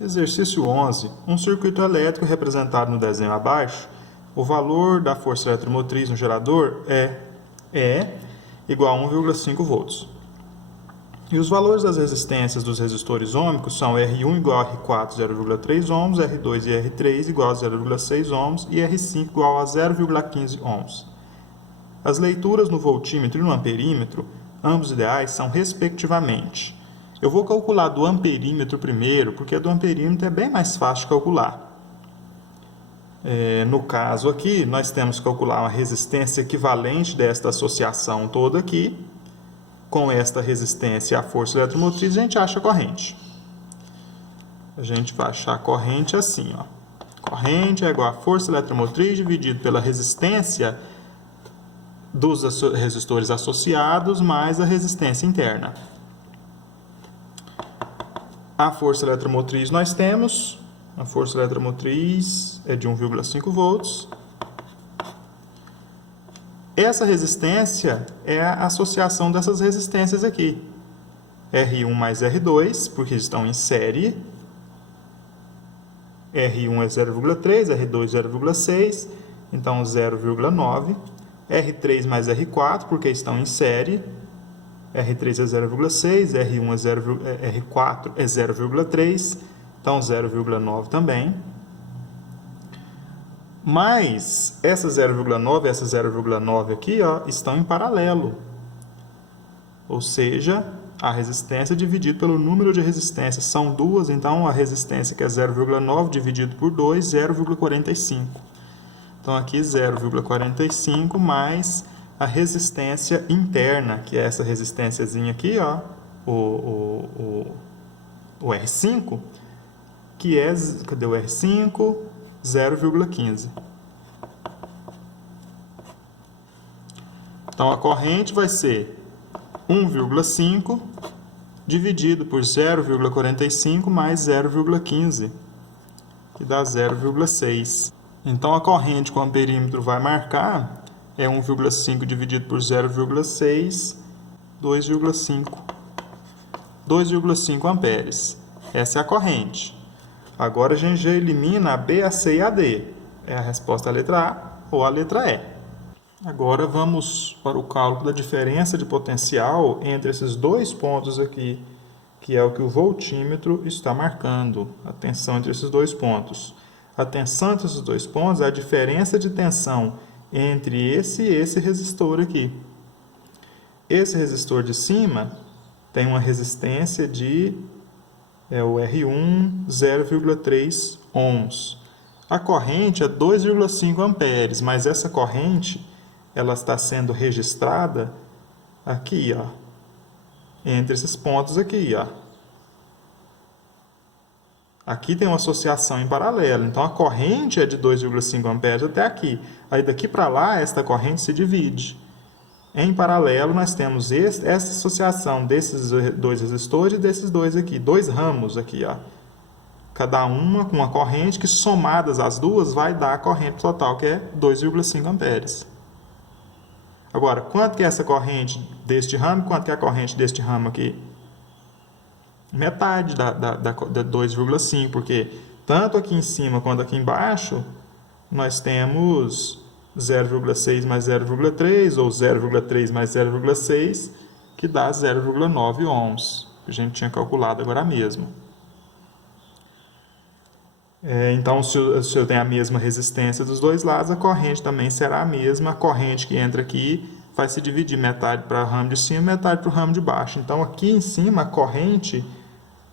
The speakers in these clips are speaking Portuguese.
Exercício 11. Um circuito elétrico representado no desenho abaixo, o valor da força eletromotriz no gerador é E igual a 1,5 volts. E os valores das resistências dos resistores ôhmicos são R1 igual a R4, 0,3 ohms, R2 e R3 igual a 0,6 ohms e R5 igual a 0,15 ohms. As leituras no voltímetro e no amperímetro, ambos ideais, são respectivamente. Eu vou calcular do amperímetro primeiro, porque a do amperímetro é bem mais fácil de calcular. No caso aqui, nós temos que calcular uma resistência equivalente desta associação toda aqui. Com esta resistência e a força eletromotriz, a gente acha a corrente. A gente vai achar a corrente assim, ó. Corrente é igual a força eletromotriz dividido pela resistência dos resistores associados mais a resistência interna. A força eletromotriz nós temos, a força eletromotriz é de 1,5 volts. Essa resistência é a associação dessas resistências aqui. R1 mais R2, porque estão em série. R1 é 0,3, R2 0,6, então 0,9. R3 mais R4, porque estão em série. R3 é 0,6, R4 é 0,3, então 0,9 também. Mas essa 0,9 e essa 0,9 aqui, ó, estão em paralelo. Ou seja, a resistência dividido pelo número de resistências. São duas, então a resistência que é 0,9 dividido por 2, 0,45. Então aqui 0,45 mais a resistência interna, que é essa resistênciazinha aqui, ó, o R5, que é, cadê o R5? 0,15. Então a corrente vai ser 1,5 dividido por 0,45 mais 0,15, que dá 0,6. Então a corrente que o amperímetro vai marcar é 1,5 dividido por 0,6, 2,5. 2,5 amperes. Essa é a corrente. Agora a gente já elimina a B, a C e a D. É a resposta à letra A ou a letra E. Agora vamos para o cálculo da diferença de potencial entre esses dois pontos aqui, que é o que o voltímetro está marcando. A tensão entre esses dois pontos. A tensão entre esses dois pontos é a diferença de tensão entre esse e esse resistor aqui. Esse resistor de cima tem uma resistência de o R1, 0,3 ohms. A corrente é 2,5 amperes, mas essa corrente ela está sendo registrada aqui, ó, entre esses pontos aqui, ó. Aqui tem uma associação em paralelo, então a corrente é de 2,5 amperes até aqui. Aí daqui para lá, esta corrente se divide. Em paralelo, nós temos essa associação desses dois resistores e desses dois aqui, dois ramos aqui, ó. Cada uma com uma corrente que, somadas as duas, vai dar a corrente total, que é 2,5 amperes. Agora, quanto que é essa corrente deste ramo e quanto que é a corrente deste ramo aqui? Metade da 2,5, porque tanto aqui em cima quanto aqui embaixo, nós temos 0,6 mais 0,3 ou 0,3 mais 0,6, que dá 0,9 ohms, que a gente tinha calculado agora mesmo. Então, se eu tenho a mesma resistência dos dois lados, a corrente também será a mesma. A corrente que entra aqui vai se dividir metade para o ramo de cima e metade para o ramo de baixo. Então, aqui em cima, a corrente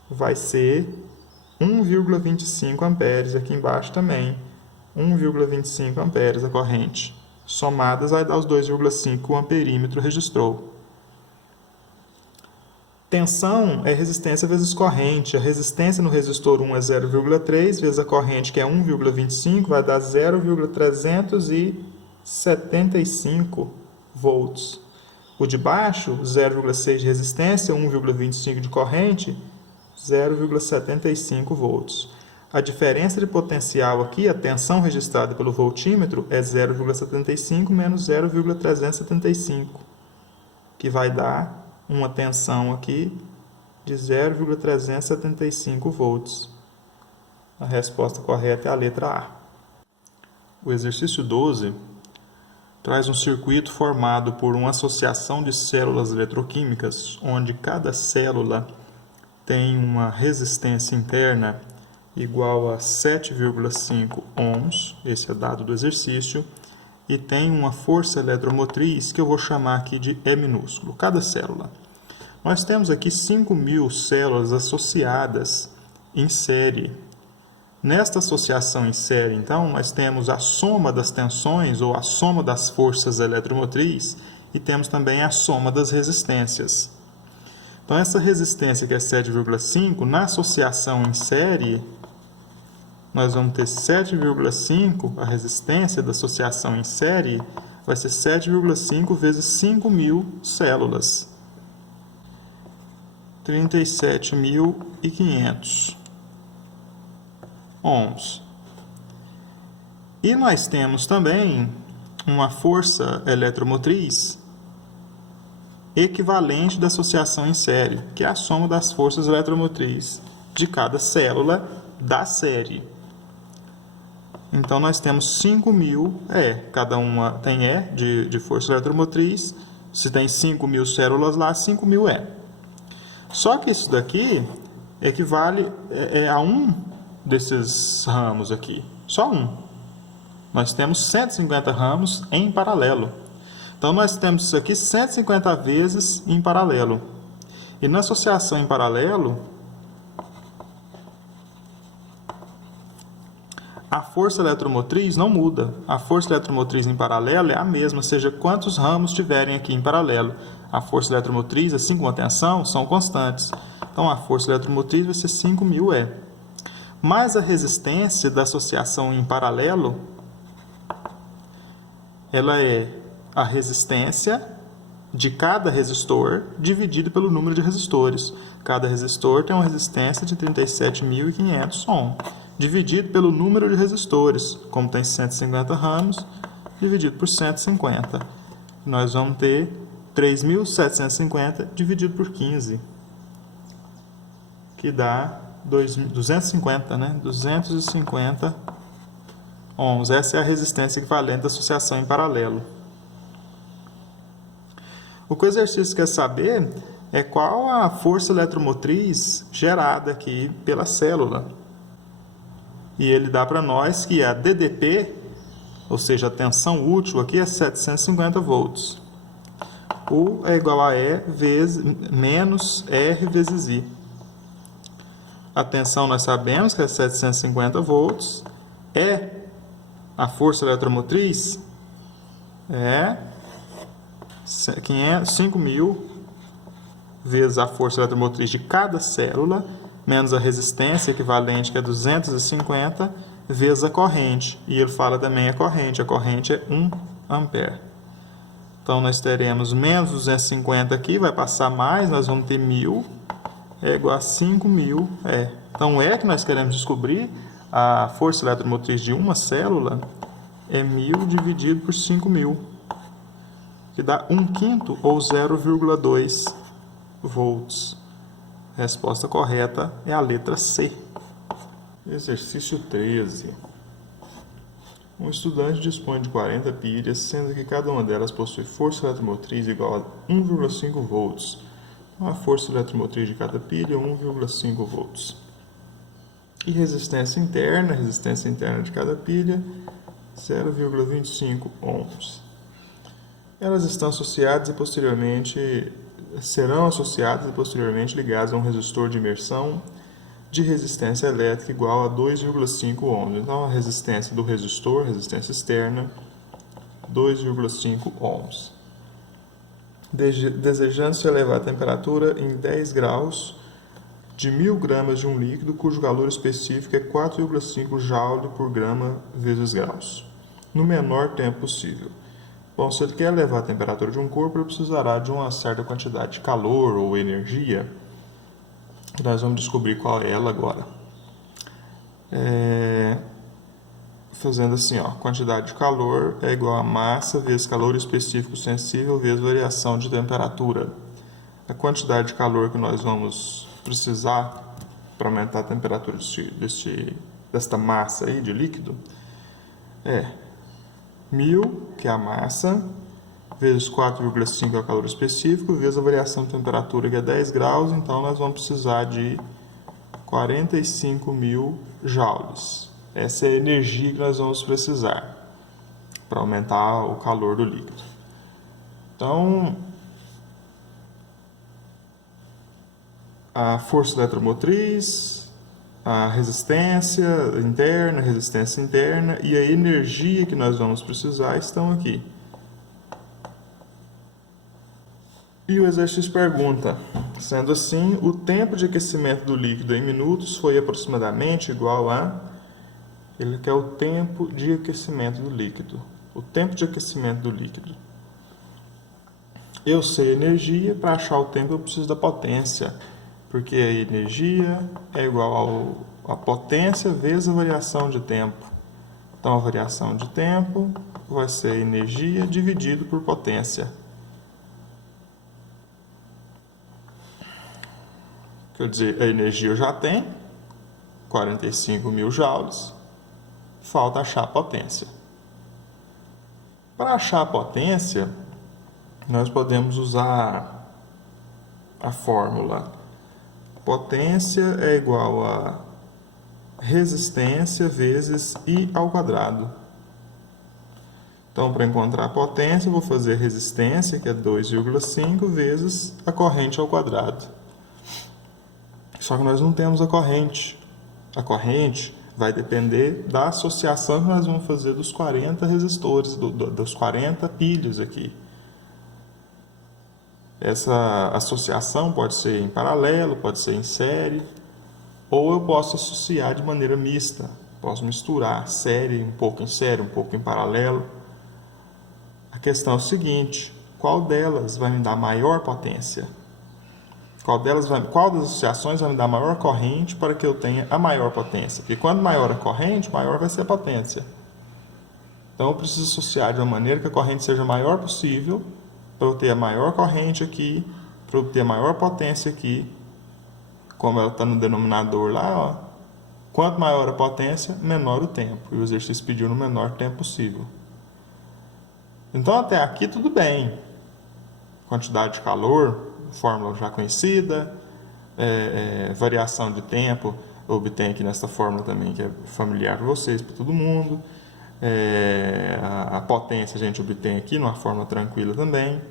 vai ser 1,25 amperes. Aqui embaixo também, 1,25 amperes a corrente. Somadas vai dar os 2,5 que o amperímetro registrou. Tensão é resistência vezes corrente. A resistência no resistor 1 é 0,3 vezes a corrente, que é 1,25, vai dar 0,375 volts. O de baixo, 0,6 de resistência, 1,25 de corrente, 0,75 volts. A diferença de potencial aqui, a tensão registrada pelo voltímetro, é 0,75 menos 0,375, que vai dar uma tensão aqui de 0,375 volts. A resposta correta é a letra A. O exercício 12 traz um circuito formado por uma associação de células eletroquímicas, onde cada célula tem uma resistência interna igual a 7,5 ohms, esse é dado do exercício, e tem uma força eletromotriz que eu vou chamar aqui de E minúsculo, cada célula. Nós temos aqui 5.000 células associadas em série. Nesta associação em série, então, nós temos a soma das tensões ou a soma das forças eletromotriz e temos também a soma das resistências. Então, essa resistência que é 7,5, na associação em série, nós vamos ter 7,5, a resistência da associação em série vai ser 7,5 vezes 5.000 células. 37.500 ohms. E nós temos também uma força eletromotriz equivalente da associação em série, que é a soma das forças eletromotrizes de cada célula da série. Então, nós temos 5.000 E, cada uma tem E de força eletromotriz. Se tem 5.000 células lá, 5.000 E. Só que isso daqui equivale a um desses ramos aqui, só um. Nós temos 150 ramos em paralelo. Então, nós temos isso aqui 150 vezes em paralelo. E na associação em paralelo, a força eletromotriz não muda. A força eletromotriz em paralelo é a mesma, seja quantos ramos tiverem aqui em paralelo. A força eletromotriz, assim como a tensão, são constantes. Então, a força eletromotriz vai ser 5.000 E. Mas a resistência da associação em paralelo, ela é a resistência de cada resistor dividido pelo número de resistores. Cada resistor tem uma resistência de 37.500 ohms, dividido pelo número de resistores. Como tem 150 ramos, dividido por 150. Nós vamos ter 3.750 dividido por 15, que dá 250, né? 250 ohms. Essa é a resistência equivalente da associação em paralelo. O que o exercício quer saber é qual a força eletromotriz gerada aqui pela célula. E ele dá para nós que a DDP, ou seja, a tensão útil aqui é 750 volts. U é igual a E menos R vezes I. A tensão nós sabemos que é 750 volts. A força eletromotriz é 5.000 vezes a força eletromotriz de cada célula, menos a resistência equivalente, que é 250, vezes a corrente. E ele fala também a corrente é 1 ampere. Então, nós teremos menos 250 aqui, vai passar mais, nós vamos ter 1.000, é igual a 5.000 E. Então, o E que nós queremos descobrir, a força eletromotriz de uma célula, é 1.000 dividido por 5.000, que dá 1/5 ou 0,2 volts. A resposta correta é a letra C. Exercício 13. Um estudante dispõe de 40 pilhas, sendo que cada uma delas possui força eletromotriz igual a 1,5 volts. A força eletromotriz de cada pilha é 1,5 volts. E resistência interna de cada pilha, 0,25 ohms. Elas estão associadas e serão associadas e posteriormente ligadas a um resistor de imersão de resistência elétrica igual a 2,5 ohms. Então, a resistência do resistor, resistência externa, 2,5 ohms. Desejando-se elevar a temperatura em 10 graus de 1.000 gramas de um líquido cujo calor específico é 4,5 joule por grama vezes graus, no menor tempo possível. Bom, se ele quer elevar a temperatura de um corpo, ele precisará de uma certa quantidade de calor ou energia. Nós vamos descobrir qual é ela agora. Fazendo assim, quantidade de calor é igual a massa vezes calor específico sensível vezes variação de temperatura. A quantidade de calor que nós vamos precisar para aumentar a temperatura deste desta massa aí de líquido é 1000, que é a massa, vezes 4,5 é o calor específico, vezes a variação de temperatura, que é 10 graus, então nós vamos precisar de 45.000 joules. Essa é a energia que nós vamos precisar para aumentar o calor do líquido. Então, a força eletromotriz, a resistência interna e a energia que nós vamos precisar estão aqui. E o exercício pergunta, sendo assim, o tempo de aquecimento do líquido em minutos foi aproximadamente igual a... Ele quer o tempo de aquecimento do líquido. O tempo de aquecimento do líquido. Eu sei a energia, para achar o tempo eu preciso da potência, porque a energia é igual a potência vezes a variação de tempo. Então a variação de tempo vai ser energia dividido por potência. Quer dizer, a energia eu já tenho, 45.000 joules, falta achar a potência. Para achar a potência, nós podemos usar a fórmula. Potência é igual a resistência vezes I ao quadrado. Então, para encontrar a potência, eu vou fazer resistência, que é 2,5, vezes a corrente ao quadrado. Só que nós não temos a corrente. A corrente vai depender da associação que nós vamos fazer dos 40 resistores, dos 40 pilhas aqui. Essa associação pode ser em paralelo, pode ser em série, ou eu posso associar de maneira mista. Posso misturar série, um pouco em série, um pouco em paralelo. A questão é o seguinte, qual delas vai me dar maior potência? Qual das associações vai me dar maior corrente para que eu tenha a maior potência? Porque quanto maior a corrente, maior vai ser a potência. Então eu preciso associar de uma maneira que a corrente seja a maior possível, para eu ter a maior corrente aqui, para eu ter a maior potência aqui, como ela está no denominador lá, ó. Quanto maior a potência, menor o tempo. E o exercício pediu no menor tempo possível. Então até aqui tudo bem. Quantidade de calor, fórmula já conhecida, variação de tempo, eu obtenho aqui nesta fórmula também, que é familiar para vocês, para todo mundo. A potência a gente obtém aqui numa forma tranquila também.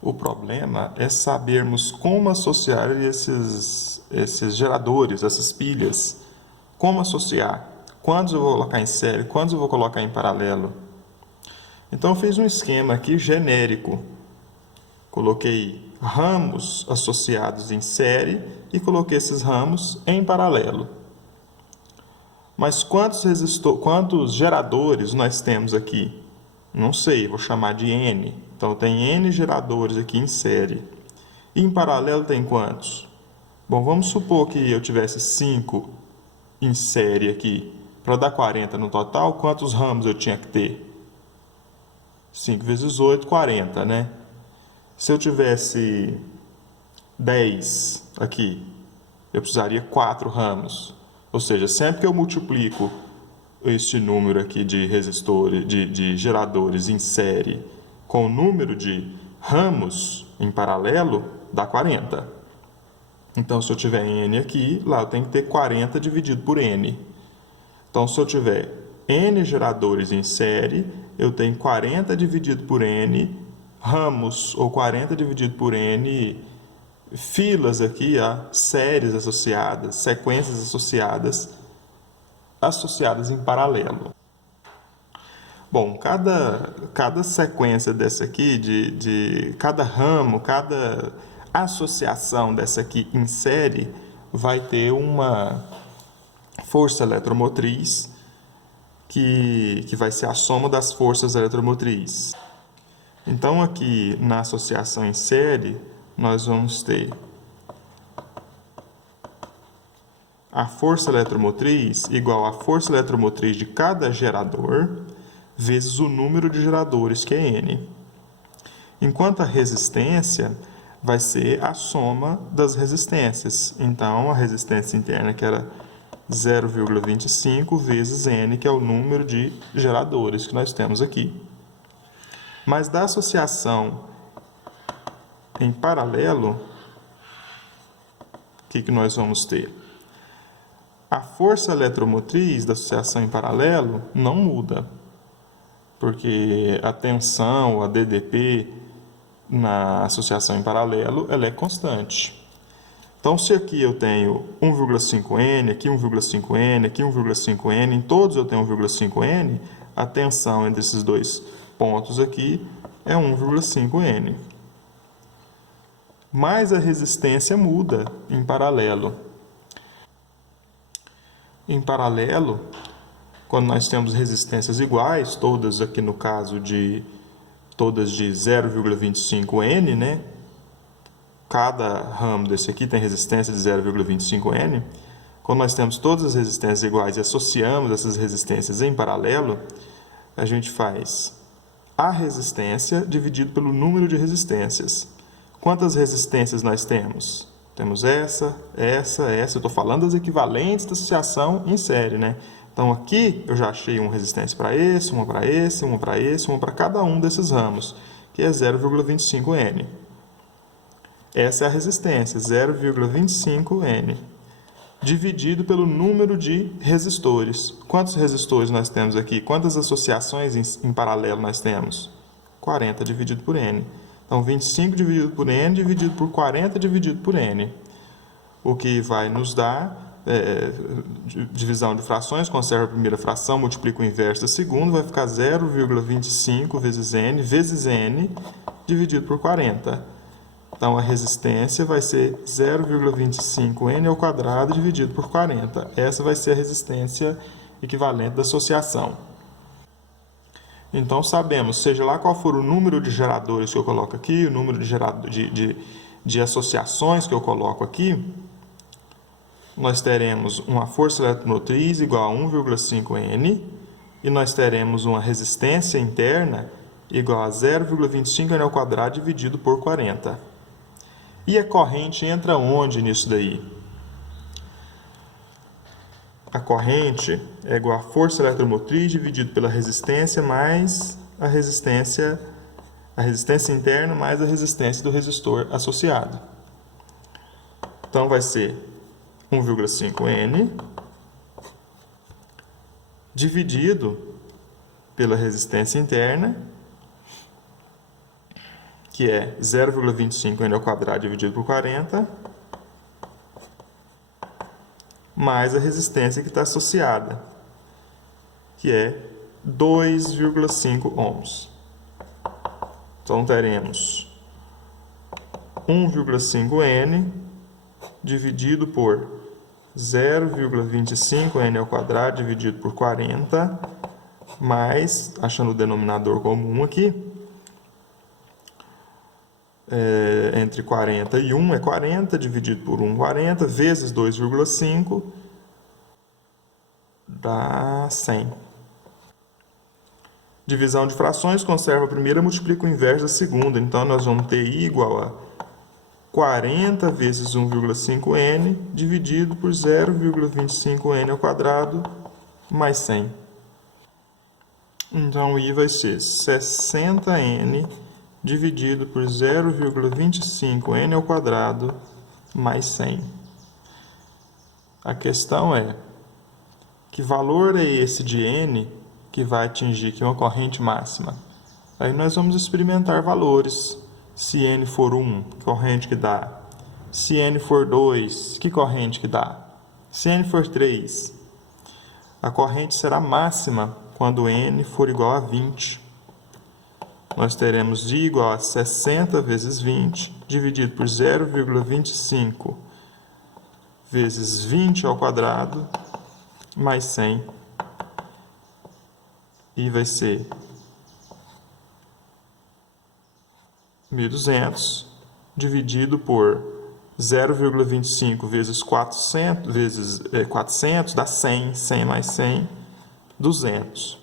O problema é sabermos como associar esses geradores, essas pilhas. Como associar? Quantos eu vou colocar em série, quantos eu vou colocar em paralelo? Então eu fiz um esquema aqui genérico. Coloquei ramos associados em série e coloquei esses ramos em paralelo. Mas quantos geradores nós temos aqui? Não sei, vou chamar de N. Então tem N geradores aqui em série. E em paralelo tem quantos? Bom, vamos supor que eu tivesse 5 em série aqui. Para dar 40 no total, quantos ramos eu tinha que ter? 5 vezes 8, 40, né? Se eu tivesse 10 aqui, eu precisaria 4 ramos. Ou seja, sempre que eu multiplico este número aqui de resistores, de geradores em série com o número de ramos em paralelo, dá 40. Então, se eu tiver N aqui, lá eu tenho que ter 40 dividido por N. Então, se eu tiver N geradores em série, eu tenho 40 dividido por N ramos, ou 40 dividido por N filas aqui, séries associadas, sequências associadas em paralelo. Bom, cada sequência dessa aqui, de cada ramo, cada associação dessa aqui em série, vai ter uma força eletromotriz que vai ser a soma das forças eletromotrizes. Então, aqui na associação em série, nós vamos ter a força eletromotriz igual à força eletromotriz de cada gerador vezes o número de geradores, que é N. Enquanto a resistência vai ser a soma das resistências. Então, a resistência interna, que era 0,25 vezes N, que é o número de geradores que nós temos aqui. Mas da associação em paralelo, o que nós vamos ter? A força eletromotriz da associação em paralelo não muda, porque a tensão, a DDP, na associação em paralelo, ela é constante. Então, se aqui eu tenho 1,5N, aqui 1,5N, aqui 1,5N, em todos eu tenho 1,5N, a tensão entre esses dois pontos aqui é 1,5N. Mas a resistência muda em paralelo. Em paralelo, quando nós temos resistências iguais, todas aqui no caso todas de 0,25N, né? Cada ramo desse aqui tem resistência de 0,25N. Quando nós temos todas as resistências iguais e associamos essas resistências em paralelo, a gente faz a resistência dividido pelo número de resistências. Quantas resistências nós temos? Temos essa. Eu estou falando das equivalentes da associação em série, né? Então aqui eu já achei uma resistência para esse, uma para esse, uma para esse, uma para cada um desses ramos, que é 0,25N. Essa é a resistência, 0,25N, dividido pelo número de resistores. Quantos resistores nós temos aqui? Quantas associações em paralelo nós temos? 40 dividido por N. Então, 25 dividido por N, dividido por 40 dividido por N. O que vai nos dar, divisão de frações, conserva a primeira fração, multiplica o inverso da segunda, vai ficar 0,25 vezes N, dividido por 40. Então, a resistência vai ser 0,25N ao quadrado dividido por 40. Essa vai ser a resistência equivalente da associação. Então, sabemos, seja lá qual for o número de geradores que eu coloco aqui, o número de associações que eu coloco aqui, nós teremos uma força eletromotriz igual a 1,5N e nós teremos uma resistência interna igual a 0,25N ao quadrado dividido por 40. E a corrente entra onde nisso daí? A corrente é igual a força eletromotriz dividido pela resistência mais a resistência interna mais a resistência do resistor associado. Então vai ser 1,5N dividido pela resistência interna, que é 0,25N ao quadrado dividido por 40, mais a resistência que está associada, que é 2,5 ohms. Então, teremos 1,5N dividido por 0,25N ao quadrado dividido por 40, mais, achando o denominador comum aqui, entre 40 e 1 é 40, dividido por 1, 40, vezes 2,5, dá 100. Divisão de frações, conserva a primeira, multiplica o inverso da segunda. Então, nós vamos ter I igual a 40 vezes 1,5N, dividido por 0,25N ao quadrado, mais 100. Então, I vai ser 60N, dividido por 0,25N ao quadrado mais 100. A questão é, que valor é esse de N que vai atingir aqui uma corrente máxima? Aí nós vamos experimentar valores. Se N for 1, que corrente que dá? Se N for 2, que corrente que dá? Se N for 3, a corrente será máxima quando N for igual a 20. Nós teremos I igual a 60 vezes 20, dividido por 0,25 vezes 20 ao quadrado, mais 100. I vai ser 1.200, dividido por 0,25 vezes 400, dá 100, 100 mais 100, 200.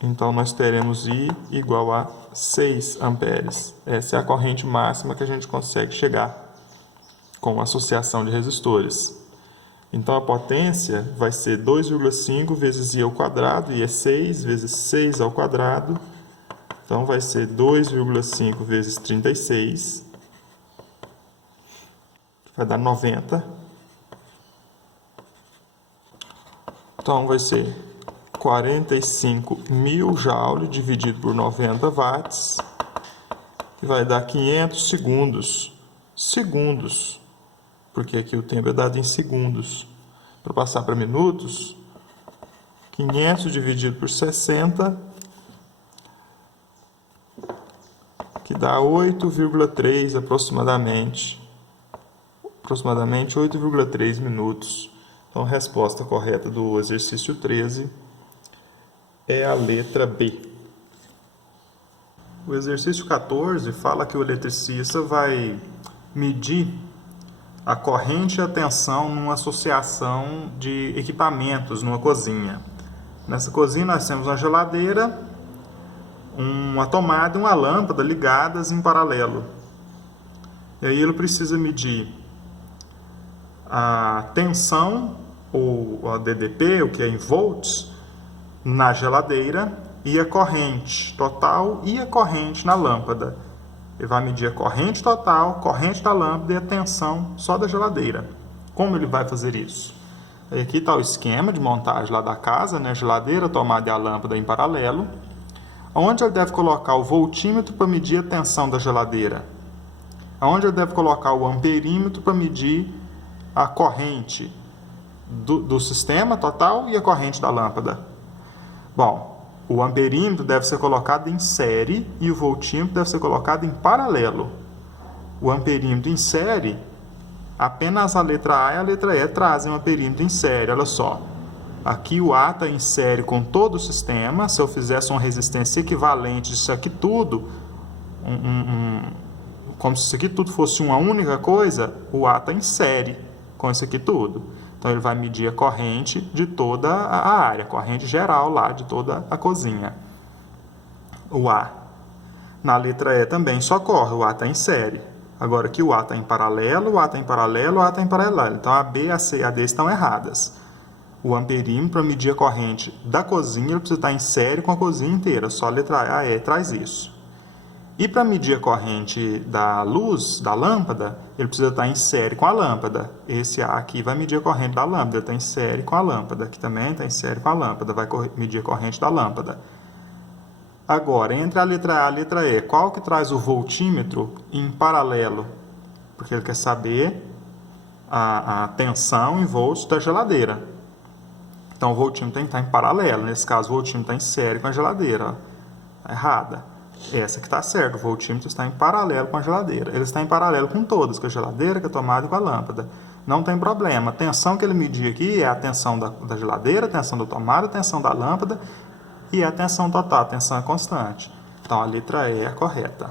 Então, nós teremos I igual a 6 amperes. Essa é a corrente máxima que a gente consegue chegar com a associação de resistores. Então, a potência vai ser 2,5 vezes I ao quadrado, I é 6, vezes 6 ao quadrado. Então, vai ser 2,5 vezes 36, que vai dar 90. Então, vai ser 45.000 joules dividido por 90 watts, que vai dar 500 segundos. Segundos, porque aqui o tempo é dado em segundos. Para passar para minutos, 500 dividido por 60, que dá 8,3 aproximadamente. Aproximadamente 8,3 minutos. Então, a resposta correta do exercício 13 é a letra B. O exercício 14 fala que o eletricista vai medir a corrente e a tensão numa associação de equipamentos numa cozinha. Nessa cozinha nós temos uma geladeira, uma tomada e uma lâmpada ligadas em paralelo. E aí ele precisa medir a tensão, ou a DDP, o que é em volts, na geladeira, e a corrente total e a corrente na lâmpada. Ele vai medir a corrente total, corrente da lâmpada e a tensão só da geladeira. Como ele vai fazer isso? Aqui está o esquema de montagem lá da casa, né? Geladeira, tomada e a lâmpada em paralelo. Onde ele deve colocar o voltímetro para medir a tensão da geladeira? Onde ele deve colocar o amperímetro para medir a corrente do sistema total e a corrente da lâmpada? Bom, o amperímetro deve ser colocado em série e o voltímetro deve ser colocado em paralelo. O amperímetro em série, apenas a letra A e a letra E trazem o amperímetro em série. Olha só, aqui o A está em série com todo o sistema. Se eu fizesse uma resistência equivalente disso aqui tudo, como se isso aqui tudo fosse uma única coisa, o A está em série com isso aqui tudo. Então, ele vai medir a corrente de toda a área, a corrente geral lá de toda a cozinha. O A. Na letra E também só corre, o A está em série. Agora aqui o A está em paralelo, o A está em paralelo, o A está em paralelo. Então, a B, a C e a D estão erradas. O amperímetro, para medir a corrente da cozinha, ele precisa estar em série com a cozinha inteira. Só a letra E traz isso. E para medir a corrente da luz, da lâmpada, ele precisa estar em série com a lâmpada. Esse A aqui vai medir a corrente da lâmpada, ele está em série com a lâmpada. Aqui também está em série com a lâmpada, vai medir a corrente da lâmpada. Agora, entre a letra A e a letra E, qual que traz o voltímetro em paralelo? Porque ele quer saber a tensão em volts da geladeira. Então, o voltímetro tem que estar em paralelo. Nesse caso, o voltímetro está em série com a geladeira. Está errada. Essa que está certa, o voltímetro está em paralelo com a geladeira. Ele está em paralelo com todas, com a geladeira, com a tomada e com a lâmpada. Não tem problema. A tensão que ele medir aqui é a tensão da geladeira, a tensão da tomada, a tensão da lâmpada e a tensão total, a tensão é constante. Então, a letra E é a correta.